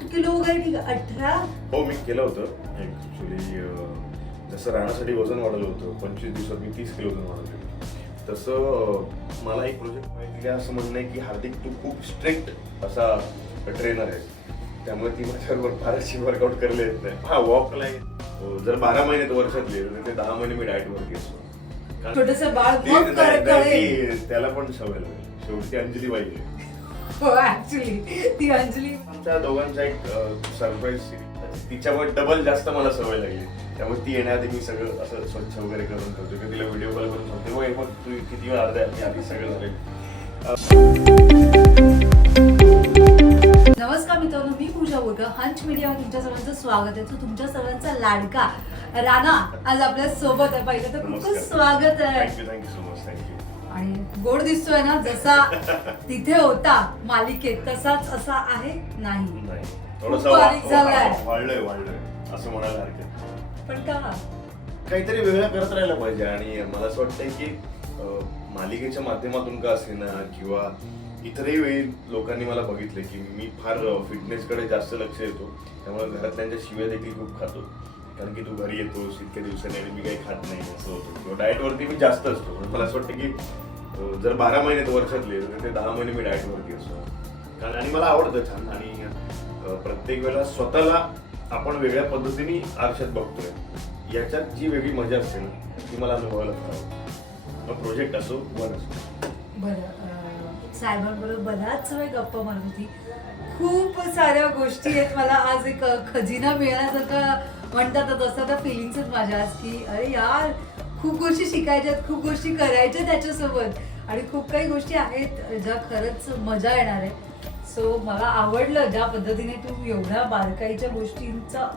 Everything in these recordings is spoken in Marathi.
आठ किलो वगैरे ठीक अठरा? हो मी केलं होतं. ॲक्च्युली जसं राहण्यासाठी वजन वाढवलं होतं पंचवीस दिवसात मी तीस किलो वजन वाढवलं तसं मला एक प्रोजेक्ट माहिती असं म्हणणं आहे की हार्दिक तू खूप स्ट्रिक्ट असा ट्रेनर आहे. त्यामुळे ती माझ्याबरोबर फारशी वर्कआउट करायला येत नाही. हा वॉकला जर बारा महिने तर वर्षातले तर ते दहा महिने मी डाएटवरती असतो कारण छोटंसं बाळ ती-. ती- त्याला पण सवय लागेल. शेवटी अंजली बाई आहे. हो ऍक्च्युली ती अंजली. आमच्या दोघांचा एक सरप्राईज तिच्यावर डबल जास्त मला सवय लागली. त्यामुळे ती येण्याआधी मी सगळं असं स्वच्छ वगैरे करून ठेवतो. किंवा तिला व्हिडिओ कॉल करून "बघ, हे बघ तू किती वेळ अर्ध्या मी आधी सगळं झालं. नमस्कार मित्रांनो मी पूजा बोरकर हंच मीडिया तुमच्या सर्वांचं स्वागत आहे. तो तुमच्या सर्वांचा लाडका राणा आज आपल्यासोबत आहे. पहिलं तर खूप खूप स्वागत आहे. Thank you thank you so much thank you आणि गोड दिसतोय ना जसा तिथे होता मालिकेत तसाच असा आहे नाही. नाही. खूप थोडंसं बारीक वा- झालाय. वा- वाढलंय वाढलंय असं म्हणायला हरकत नाही. पण का? काहीतरी वेगळं करत राहायला पाहिजे आणि मला असं वाटतंय की अं, मालिकेच्या माध्यमातून का असेना किंवा इतरही वेळी लोकांनी मला बघितले की मी फार फिटनेसकडे जास्त लक्ष देतो. त्यामुळे घरातल्यांच्या शिव्या देखील खूप खातो. कारण की तू घरी येतोस इतक्या दिवसांनी मी काही खात नाही असं होतं. किंवा डाएटवरती मी जास्त असतो. मला असं वाटतं की जर बारा महिने तर वर्षातले तर ते दहा महिने मी डाएटवरती असतो. कारण आणि मला आवडतं छान. आणि प्रत्येक वेळेला स्वतःला आपण वेगळ्या पद्धतीने आरशात बघतोय. याच्यात जी वेगळी मजा असते ना ती मला अनुभवायला आवडते मग प्रोजेक्ट असो वन असो. बरं साहेबांबरोबर बराच वेळ गप्पा मारत होती. खूप साऱ्या गोष्टी आहेत मला आज एक खजिना मिळण्यासारखं म्हणतात ना, तसं त्या फिलिंग्स माझ्या आज की अरे यार खूप गोष्टी शिकायच्यात खूप गोष्टी करायच्या त्याच्यासोबत. आणि खूप काही गोष्टी आहेत ज्या खरंच मजा येणार आहे. सो मला आवडलं ज्या पद्धतीने तू एवढ्या बारकाईच्या गोष्टींचा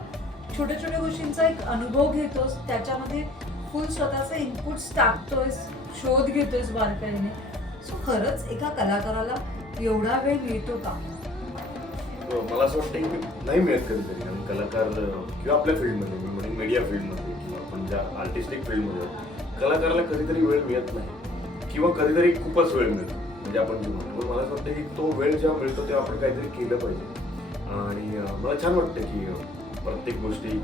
छोट्या छोट्या गोष्टींचा एक अनुभव घेतोस त्याच्यामध्ये फुल स्वतःचा इनपुट्स टाकतोयस शोध घेतोयस बारकाईने. सो खरंच एका कलाकाराला एवढा वेळ मिळतो का? मला असं वाटतं की नाही मिळत कधीतरी कारण कलाकार किंवा आपल्या फील्डमध्ये मी म्हणेन मीडिया फील्डमध्ये किंवा आपण ज्या आर्टिस्टिक फील्डमध्ये कलाकाराला कधीतरी वेळ मिळत नाही. किंवा कधीतरी खूपच वेळ मिळतो. म्हणजे आपण जे म्हणतो. पण मला असं वाटतं की तो वेळ जेव्हा मिळतो तेव्हा आपण काहीतरी केलं पाहिजे. आणि मला छान वाटतं की प्रत्येक गोष्टी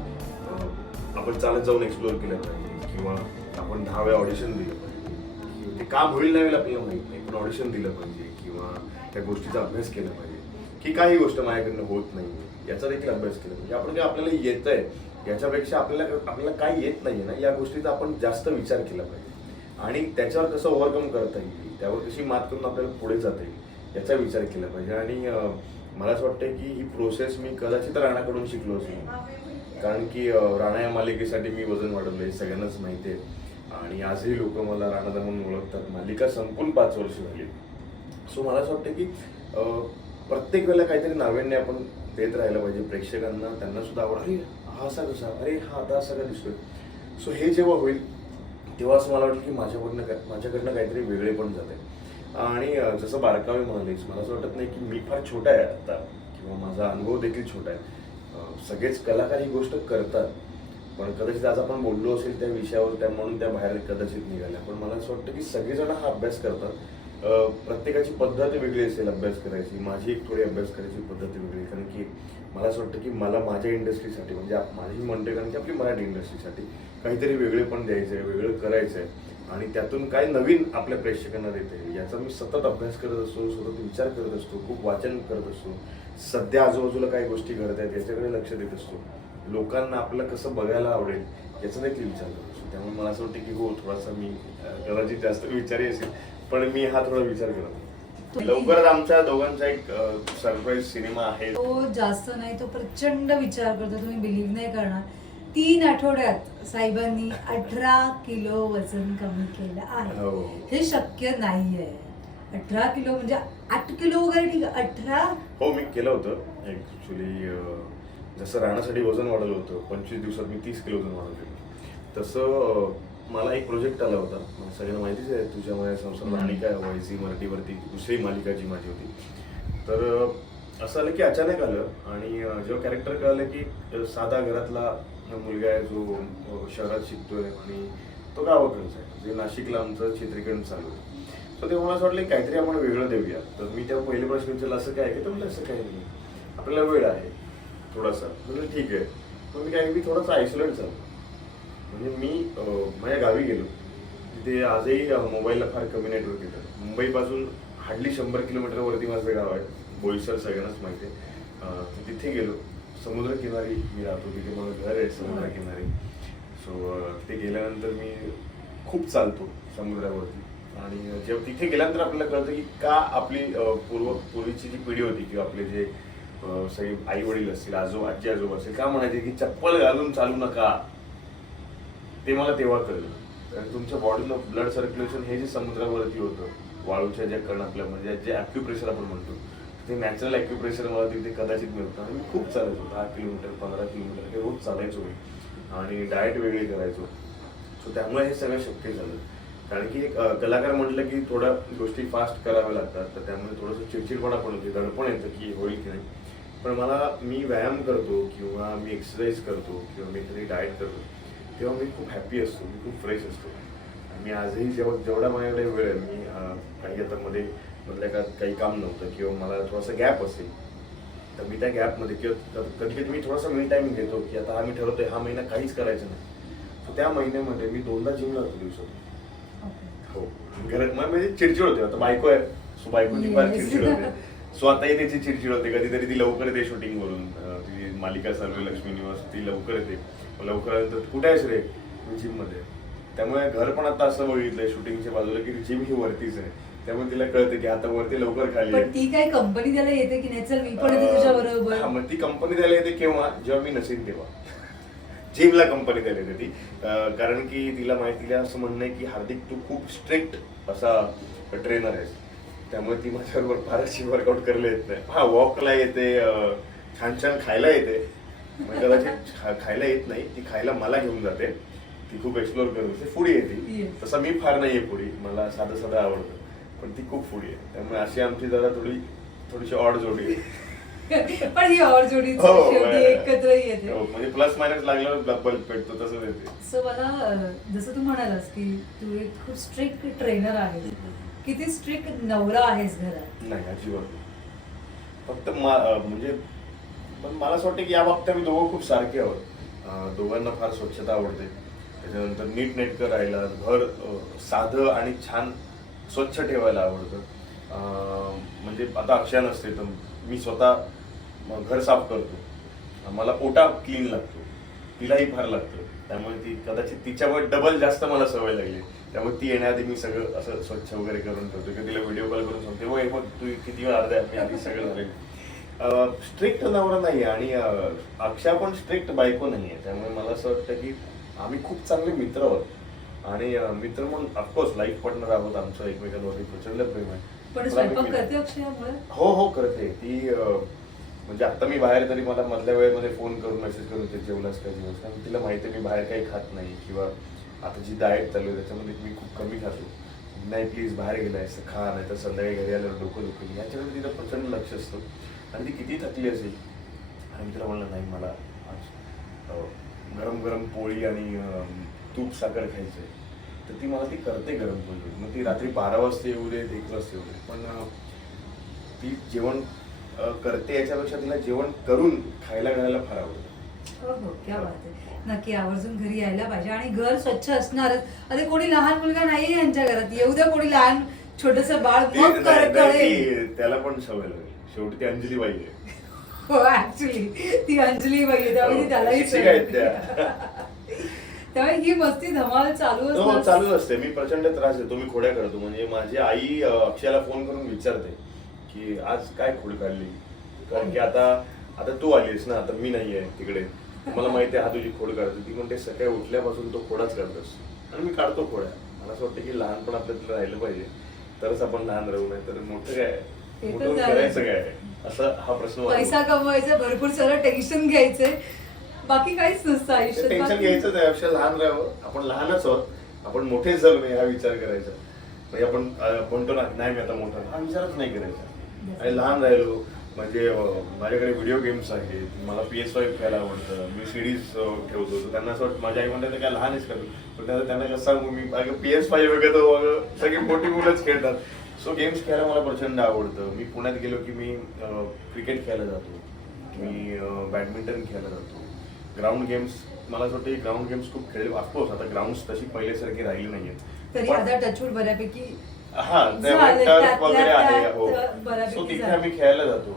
आपण चालत जाऊन एक्सप्लोअर केल्या पाहिजे. किंवा आपण दहा वेळा ऑडिशन दिलं पाहिजे. ते काम होईल नाही होईल आपल्याला माहीत नाही पण ऑडिशन दिलं पाहिजे. किंवा त्या गोष्टीचा अभ्यास केला पाहिजे. की काही गोष्ट माझ्याकडनं होत नाही याचा देखील अभ्यास केला पाहिजे. आपण काय आपल्याला येत आहे याच्यापेक्षा आपल्याला आपल्याला काय येत नाही ना या गोष्टीचा आपण जास्त विचार केला पाहिजे. आणि त्याच्यावर कसं ओव्हरकम करता येईल त्यावर कशी मात करून आपल्याला पुढे जाता येईल याचा विचार केला पाहिजे. आणि मला असं वाटतं की ही प्रोसेस मी कदाचित राणाकडून शिकलो असेल. कारण की राणा या मालिकेसाठी मी वजन वाढवलं हे सगळ्यांनाच माहिती आहे. आणि आजही लोक मला राणादा म्हणून ओळखतात. मालिका संपून पाच वर्ष झाली. सो मला असं वाटतं की प्रत्येक वेळेला काहीतरी नाविन्य आपण देत राहिलं पाहिजे. प्रेक्षकांना त्यांना सुद्धा आवड. अरे हा असा कसा? अरे हा आता असा का दिसतोय? सो हे जेव्हा होईल तेव्हा असं मला वाटतं की माझ्याकडनं काय माझ्याकडनं काहीतरी वेगळे पण जाते. आणि जसं बारकावे म्हणालीस मला असं वाटत नाही की मी फार छोटा आहे आत्ता किंवा माझा अनुभव देखील छोटा आहे. सगळेच कलाकार ही गोष्ट करतात पण कदाचित आज आपण बोललो असेल त्या विषयावर त्या म्हणून त्या बाहेर कदाचित निघाल्या. पण मला असं वाटतं की सगळेजण हा अभ्यास करतात. प्रत्येकाची पद्धत वेगळी असेल अभ्यास करायची. माझी एक थोडी अभ्यास करायची पद्धत वेगळी. कारण की मला असं वाटतं की मला माझ्या इंडस्ट्रीसाठी म्हणजे माझी म्हणते कारण की आपली मराठी इंडस्ट्रीसाठी काहीतरी वेगळे पण द्यायचं आहे वेगळं करायचं आहे आणि त्यातून काय नवीन आपल्या प्रेक्षकांना देता येईल याचा मी सतत अभ्यास करत असतो सतत विचार करत असतो खूप वाचन करत असतो. सध्या आजूबाजूला काय गोष्टी घडत आहेत याच्याकडे लक्ष देत असतो. लोकांना आपलं कसं बघायला आवडेल याचा देखील विचार करत त्यामुळे मला असं वाटतं की हो थोडासा मी कदाचित जास्त विचारी असेल पण मी हा थोडा विचार करत. लवकरच आमच्या दोघांचा एक सरप्राईज सिनेमा आहे. तो जास्त नाही तो प्रचंड विचार करतो. तुम्ही बिलीव्ह नाही करणार. तीन आठवड्यात साहेबांनी अठरा किलो वजन कमी केलं आहे. हो. हे शक्य नाहीये. अठरा किलो म्हणजे आठ किलो वगैरे ठीक आहे. अठरा हो मी केलं होतं ॲक्च्युली जसं राहण्यासाठी वजन वाढवलं होतं पंचवीस दिवसात मी तीस किलो वजन वाढवलं तसं मला एक प्रोजेक्ट आला होता. सगळ्यांना माहितीच आहे तुझ्या माझ्या संसार काय व्हायची मराठीवरती दुसरी मालिका जी माझी होती. तर असं आलं की अचानक आलं आणि जेव्हा कॅरेक्टर कळलं की साधा घरातला मुलगा आहे जो शहरात शिकतोय आणि तो गावाकडचा आहे. जे नाशिकला आमचं चित्रीकरण चालू आहे. तर तेव्हा मला असं वाटलं काहीतरी आपण वेगळं देऊया. तर मी तेव्हा पहिले प्रश्न विचारला असं काय की तर म्हणलं असं काही नाही. आपल्याला वेळ आहे. थोडासा. म्हणजे ठीक आहे. पण मी काय मी थोडासा आयसोलेट झालो. म्हणजे मी माझ्या गावी गेलो. तिथे आजही मोबाईलला फार कमी नेटवर्क येतं. मुंबईपासून हार्डली शंभर किलोमीटरवरती माझं गाव आहे. बोईसर सगळ्यांनाच माहिती आहे. तर तिथे गेलो. समुद्रकिनारी मी राहतो. तिथे माझं घर आहे समुद्रकिनारी. सो तिथे गेल्यानंतर मी खूप चालतो समुद्रावरती. आणि जेव्हा तिथे गेल्यानंतर आपल्याला कळतं की का आपली पूर्व पूर्वीची जी पिढी होती किंवा आपले जे सगळे आई वडील असतील आजो आजी आजोबा असतील का म्हणायचे की चप्पल घालून चालू नका? ते मला तेव्हा कळलं. कारण तुमच्या बॉडीनं ब्लड सर्क्युलेशन हे जे समुद्रावरती होतं वाळूच्या ज्या कण आपल्या म्हणजे जे ॲक्युप्रेशर आपण म्हणतो ते नॅचरल ॲक्युप्रेशर मला तिथे कदाचित मिळतं. आणि मी खूप चालायचो दहा किलोमीटर पंधरा किलोमीटर हे रोज चालायचो मी. आणि डाएट वेगळी करायचो. सो त्यामुळे हे सगळं शक्य झालं. कारण की एक कलाकार म्हटलं की थोड्या गोष्टी फास्ट कराव्या लागतात. तर त्यामुळे थोडंसं चिडचिडपणा पण होते. दडपण येतं की होईल की नाही. पण मला मी व्यायाम करतो किंवा मी एक्सरसाइज करतो किंवा मी एखादी डाएट करतो तेव्हा मी खूप हॅपी असतो मी खूप फ्रेश असतो. मी आजही जेव्हा जेवढा माझ्याकडे वेळ आहे मी काही आता मध्ये मधल्या का काही काम नव्हतं किंवा मला थोडासा गॅप असेल तर मी त्या गॅपमध्ये किंवा कधी कधी मी थोडासा मी टाइम घेतो की आता हा मी ठरवतोय हा महिना काहीच करायचं नाही. तर त्या महिन्यामध्ये मी दोनदा जिमला जातो दिवसात हो. घरात मग म्हणजे चिडचिड होते. आता बायको आहे सो Yes. चिडचिड होते. स्वतःही त्याची चिडचिड होते. कधीतरी ती लवकर येते शूटिंग वरून. अं, ती मालिका आहे लक्ष्मी निवास ती लवकर येते. लवकर आल्यानंतर कुठे आहेस रे? मी जिममध्ये. त्यामुळे घर पण आता असं बघितलंय शूटिंगच्या बाजूला की जिम ही वरतीच आहे. त्यामुळे तिला कळते की आता वरती लवकर खाली. पण ती काय कंपनी त्याला येते की नाही? चल मी पण तुझ्या बरोबर मग ती कंपनी द्यायला येते केव्हा? जेव्हा मी नसेन तेव्हा. जिमला कंपनी द्यायला येते ती. कारण की तिला माहिती तिला असं म्हणणं आहे की हार्दिक तू खूप स्ट्रिक्ट असा ट्रेनर आहेस. त्यामुळे ती माझ्याबरोबर फारशी वर्कआउट करायला येत नाही. हा वॉकला येते छान छान खायला येते. मग कदाचित खायला येत नाही. ती खायला मला घेऊन जाते. ती खूप एक्सप्लोर करत असते फुडी आहे ती. Yes. तसं मी फार नाहीये फुडी मला साधं साधं आवडतं. पण ती खूप फुडी आहे. त्यामुळे अशी आमची जरा थोडी थोडीशी ऑड जोडी आहे. पण ही और जोडी हो. एकत्र येते. हो, म्हणजे प्लस मायनस लागल्यावर पेटतो तसंच येते. सो मला जसं तू म्हणालास की तू एक खूप स्ट्रिक्ट ट्रेनर आहेस. किती स्ट्रिक्ट नवरा आहेस घरात? नाही अजिबात नाही. फक्त मा अं, म्हणजे पण मला असं वाटतं की या बाबतीत आम्ही दोघं खूप सारखे आहोत. अं, दोघांना फार स्वच्छता आवडते. त्याच्यानंतर नीट नेटकं राहायला घर अं, साधं आणि छान स्वच्छ ठेवायला आवडतं. अं, म्हणजे आता अक्षय नसते तर मी स्वतः म- घर साफ करतो. मला ओटा क्लीन लागतो. तिलाही फार लागतं. त्यामुळे ती कदाचित तिच्यावर डबल जास्त मला सवय लागली. त्यामुळे ती येण्याआधी मी सगळं असं स्वच्छ वगैरे करून ठेवतो. किंवा तिला व्हिडिओ कॉल करून सांगते "होय, बघ तू किती वेळ अर्ध्या मी आधी सगळं झालं. स्ट्रिक्ट नवरा नाही आणि अक्षा पण स्ट्रिक्ट बायको नाही आहे त्यामुळे मला असं वाटतं की आम्ही खूप चांगले मित्र आहोत. आणि मित्र म्हणून ऑफकोर्स लाईफ पार्टनर आहोत आमचं एकमेकांवरती प्रचंड प्रेम आहे. हो हो करते. ती म्हणजे आता मी बाहेर तरी मला मधल्या वेळेमध्ये फोन करून मेसेज करून ते जेवलास काय जेवलास कारण तिला माहिती आहे मी बाहेर काही खात नाही किंवा आता जी डाएट चालू आहे त्याच्यामध्ये मी खूप कमी खातो. नाही प्लीज बाहेर गेलायस असं खा नाही तर संध्याकाळी घरी आल्यावर डोकं दुखेल. याच्याकडे तिथं प्रचंड लक्ष असतं. आणि ती किती थकली असेल. आणि तिला म्हणलं नाही मला आज गरम गरम पोळी आणि तूप साखर खायचं आहे तर ती मला ती करते गरम पोळी. मग ती रात्री बारा वाजता येऊ दे एक वाजता येऊ दे पण ती जेवण करते याच्यापेक्षा तिला जेवण करून खायला घालायला फार आवडतं. हो हो क्या बात आहे. नक्की आवर्जून घरी यायला पाहिजे आणि घर स्वच्छ असणारच. अरे कोणी लहान मुलगा नाहीये यांच्या घरात. येऊ द्या कोणी लहान छोटस बाळ ती- मग नाही- कर- नाही, कळेल ती- त्याला पण सवय लागेल. शेवटी ती अंजली बाई आहे. हो ऍक्च्युली ती अंजली बाई त्यामुळे ती त्यालाही शिक्षिका आहेत सवय. त्या. त्यामुळे ही मस्ती धमाल चालू हो असणार चालू असते. मी प्रचंड त्रास देतो. मी खोड्या करतो. म्हणजे माझी आई अं, अक्षयाला फोन करून विचारते. की आज काय खोड काढली? कारण की आता आता तू आलीस ना आता मी नाही आहे तिकडे. मला माहिती आहे हा तुझी खोड काढते. ती म्हणते सकाळी उठल्यापासून तो खोडाच काढतोस. आणि मी काढतो खोड्या. मला असं वाटतं की लहानपण आपल्याला राहिलं पाहिजे. तरच आपण लहान राहू नाही तर मोठं काय? मोठं. करायचं काय? असं हा प्रश्न पैसा कमवायचा भरपूर सगळं टेन्शन घ्यायचंय. बाकी काहीच नसतं आयुष्यात. टेन्शन घ्यायचं आयुष्य लहान राहावं. आपण लहानच आहोत. आपण मोठेच झालो नाही हा विचार करायचा. म्हणजे आपण म्हणतो ना नाही मी आता मोठा. हा विचारच नाही करायचा. आणि लहान राहिलो म्हणजे माझ्याकडे व्हिडिओ गेम्स आहेत मला पी एस फाईव्ह खेळायला आवडतं मी सिरीज ठेवतो तर त्यांना असं वाटतं माझ्या आई म्हणतात काय लहानच करू पण त्यांना त्यांना कसं सांगू मी पी एस फाईव्ह वगैरे सगळी मोठी मुलंच खेळतात. सो गेम्स खेळायला मला प्रचंड आवडतं. मी पुण्यात गेलो की मी क्रिकेट खेळायला जातो. मी बॅडमिंटन खेळायला जातो. ग्राउंड गेम्स मला असं वाटतं ग्राउंड गेम्स खूप खेळले. ऑफकोर्स आता ग्राउंड तशी पहिल्यासारखी राहिली नाहीये तरी आता टचवूड बऱ्यापैकी हा टर्फ वगैरे आहे हो. सो तिथे. आम्ही खेळायला जातो.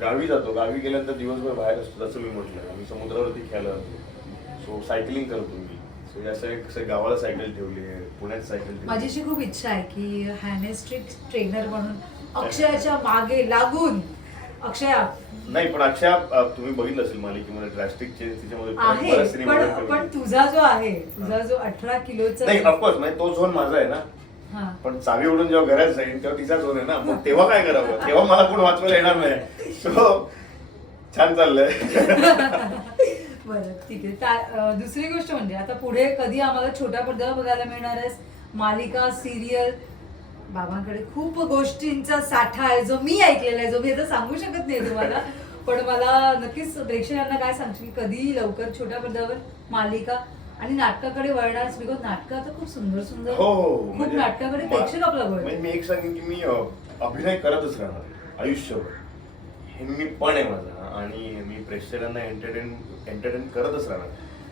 गावी जातो. गावी गेल्यानंतर दिवसभर बाहेर असतो जसं मी म्हटलं. आम्ही समुद्रावरती खेळायला जातो. सो सायकलिंग करतो मी. सो एक असं गावाला सायकल ठेवली आहे पुण्यात सायकल माझी अशी खूप इच्छा आहे की हॅनेस्ट्रिक ट्रेनर म्हणून अक्षयाच्या मागे लागून अक्षया. नाही पण अक्षय तुम्ही बघितलं असेल मालिकेमध्ये ड्रास्टिक चेंज तिच्यामध्ये पण तुझा जो आहे तुझा जो अठरा किलोचा नाही ऑफकोर्स म्हणजे तो झोन माझा आहे ना. पण चावी उडून जेव्हा घरात जाईल तेव्हा तिचा झोन आहे ना. मग तेव्हा काय करावं? तेव्हा मला कोण वाचवायला येणार नाही. सो छान चाललंय. बरं ठीक आहे. दुसरी गोष्ट म्हणजे आता पुढे कधी आम्हाला छोट्या पडद्यावर बघायला मिळणार आहे मालिका सिरियल बाबांकडे खूप गोष्टींचा साठा आहे जो मी ऐकलेला आहे जो मी आता सांगू शकत नाही तुम्हाला. पण मला नक्कीच प्रेक्षकांना काय सांगशील कधी लवकर छोट्या पडद्यावर मालिका आणि नाटकाकडे वळणार बिकॉज नाटक आता खूप सुंदर सुंदर हो हो खूप नाटकाकडे प्रेक्षक आपला म्हणजे मी एक सांगेन की मी अ, अभिनय करतच राहणार आयुष्यभर. हे मी पण आहे माझा आणि मी प्रेक्षकांना एंटरटेन एंटरटेन करतच राहणार.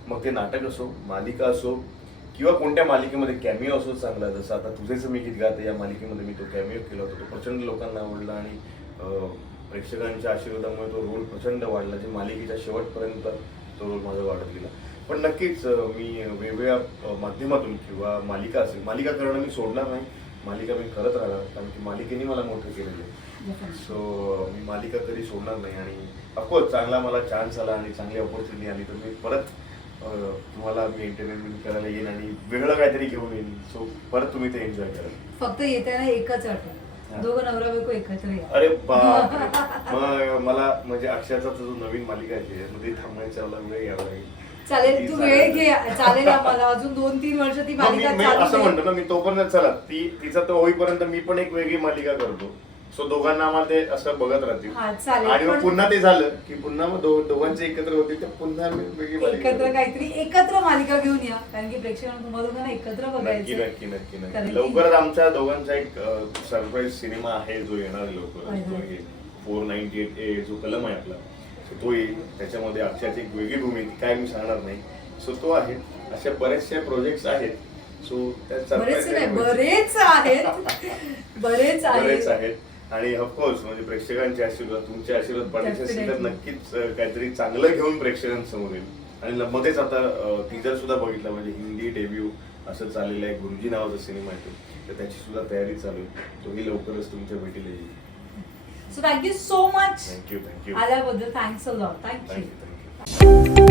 मग ते नाटक असो मालिका असो किंवा कोणत्या मालिकेमध्ये कॅमिओ असो चांगला जसं आता तुझेच मी गीत गाते या मालिकेमध्ये मी तो कॅमिओ केला होता तो प्रचंड लोकांना आवडला आणि अ, प्रेक्षकांच्या आशीर्वादामुळे तो रोल प्रचंड वाढला जे मालिकेच्या शेवटपर्यंत तो रोल माझा वाढत गेला. पण नक्कीच मी वेगवेगळ्या माध्यमातून किंवा मालिका असेल मालिका करणं मी सोडणार नाही. मालिका मी करत राहणार कारण की मालिकेने मला मोठं केलेलं आहे. सो मी मालिका कधी सोडणार नाही आणि अफकोर्स चांगला मला चान्स आला आणि चांगली ऑपॉर्च्युनिटी आली तर मी परत तुम्हाला मी एंटरटेनमेंट करायला येईन आणि वेगळं काहीतरी घेऊन येईन. सो परत तुम्ही ते एन्जॉय करा. फक्त येताना एकच. हा. दोघं नवरा बायको एकत्र या अरे बाप मला म्हणजे अक्षयाचा जो नवीन मालिका आहे. त्याच्यामध्ये थांबण्याचा मला वेळ यावा लागेल. चालेल तू वेळ घे. चालेल आम्हाला. अजून दोन तीन वर्ष ती मग मी मालिका मी असं चालू म्हणतो आहे. ना मी तोपर्यंत चला. ती तिचा तो होईपर्यंत मी पण एक वेगळी मालिका करतो. सो दोघांना आम्हाला ते असं बघत राहतील. हा, चालेल. आणि मग पण- पुन्हा ते झालं की पुन्हा मग दो- दोघांचे एकत्र होते ते पुन्हा मी वेगळी मालिका एकत्र. काहीतरी एकत्र मालिका घेऊन या. कारण की प्रेक्षकांना तुम्हाला दोघांना एकत्र नक्की बघायचं नक्की नक्की कारण नक्की की- लवकरच आमच्या दोघांचा एक सरप्राईज सिनेमा आहे जो येणार आहे लवकरच आहे. फोर नाईन्टी एट ए जो कलम आहे आपला. So तो येईल त्याच्यामध्ये अक्षयाची एक वेगळी भूमिका काय मी सांगणार नाही. सो तो आहे. अशा बरेचसे प्रोजेक्ट्स आहेत. सो त्या बरेच नाही surprise- बरेच आहेत. बरेच बरेच आहेत. आणि ऑफकोर्स म्हणजे प्रेक्षकांचे आशीर्वाद तुमचे आशीर्वाद पाठीशी असतील तर. नक्कीच काहीतरी चांगलं घेऊन प्रेक्षकांसमोर येईल. आणि मध्येच आता टीजर सुद्धा बघितला म्हणजे हिंदी डेब्यू असं चाललेलं आहे. गुरुजी नावाचा सिनेमा आहे तो. तर त्याची सुद्धा तयारी चालू आहे. तोही लवकरच तुमच्या भेटीला येईल. So thank you so much. Thank you, thank you. the thanks a lot. Thank, thank you. you. Thank you.